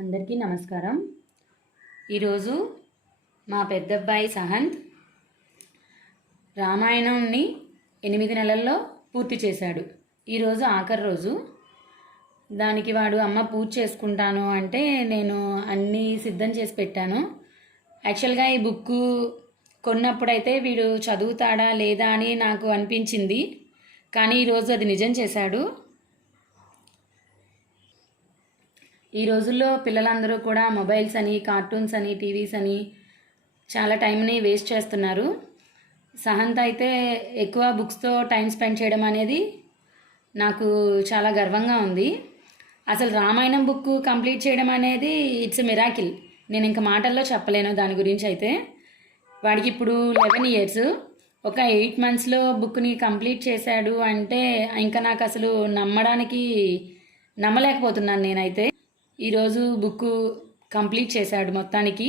అందరికీ నమస్కారం. ఈరోజు మా పెద్దబ్బాయి సహంత్ రామాయణంని 8 నెలల్లో పూర్తి చేశాడు. ఈరోజు ఆఖరి రోజు. దానికి వాడు అమ్మ పూజ చేసుకుంటాను అంటే నేను అన్నీ సిద్ధం చేసి పెట్టాను. యాక్చువల్గా ఈ బుక్ కొన్నప్పుడైతే వీడు చదువుతాడా లేదా అని నాకు అనిపించింది, కానీ ఈరోజు అది నిజం చేశాడు. ఈ రోజుల్లో పిల్లలందరూ కూడా మొబైల్స్ అని, కార్టూన్స్ అని, టీవీస్ అని చాలా టైంని వేస్ట్ చేస్తున్నారు. సహంత్ అయితే ఎక్కువ బుక్స్తో టైం స్పెండ్ చేయడం అనేది నాకు చాలా గర్వంగా ఉంది. అసలు రామాయణం బుక్ కంప్లీట్ చేయడం అనేది ఇట్స్ ఎ మిరాకిల్. నేను ఇంకా మాటల్లో చెప్పలేను దాని గురించి. అయితే వాడికి ఇప్పుడు 11 years. ఒక 8 monthsలో బుక్ని కంప్లీట్ చేశాడు అంటే ఇంకా నాకు అసలు నమ్మలేకపోతున్నాను నేనైతే. ఈరోజు బుక్ కంప్లీట్ చేశాడు మొత్తానికి.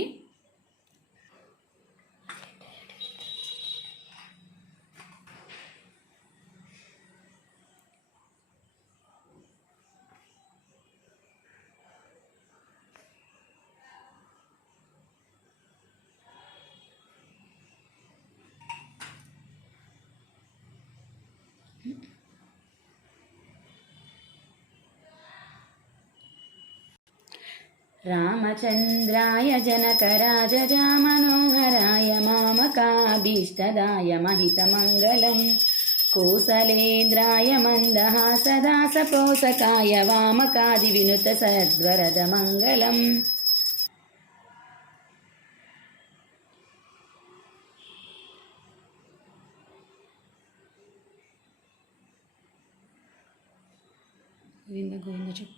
రామచంద్రాయ జనకరాజా మనోహరాయ మామకాభీష్టదాయ మహితమంగళం కోసలేంద్రాయ మందహాసదాసపోసకాయ వామకాది వినుత సద్వరద మంగళం. గోవింద గోవింద చెప్పు.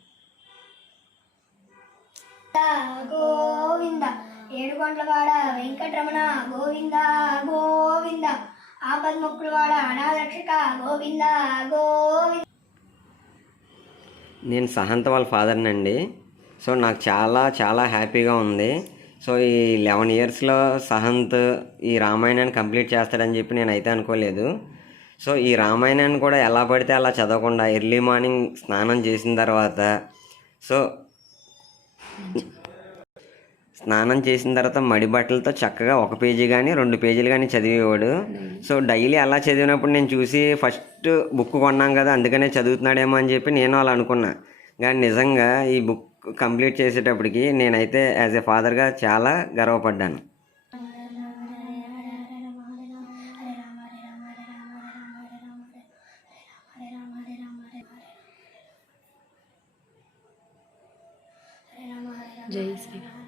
గోవింద ఏడుకొండలవాడ వెంకటరమణ గోవింద గోవింద ఆపద్ముక్కులవాడ అనాథరక్షక గోవింద గోవింద. నేను సహంత్ వాళ్ళ ఫాదర్నండి. సో నాకు చాలా చాలా హ్యాపీగా ఉంది. సో ఈ 11 yearsలో సహంత్ ఈ రామాయణాన్ని కంప్లీట్ చేస్తాడని చెప్పి నేనైతే అనుకోలేదు. సో ఈ రామాయణాన్ని కూడా ఎలా పడితే అలా చదవకుండా ఎర్లీ మార్నింగ్ స్నానం చేసిన తర్వాత మడి బట్టలతో చక్కగా 1 పేజీ కానీ 2 పేజీలు కానీ చదివేవాడు. సో డైలీ అలా చదివినప్పుడు నేను చూసి ఫస్ట్ బుక్ కొన్నాం కదా అందుకనే చదువుతున్నాడేమో అని చెప్పి నేను అలా అనుకున్నా. కానీ నిజంగా ఈ బుక్ కంప్లీట్ చేసేటప్పటికి నేనైతే యాజ్ ఏ ఫాదర్గా చాలా గర్వపడ్డాను. జై శ్రీరామ్.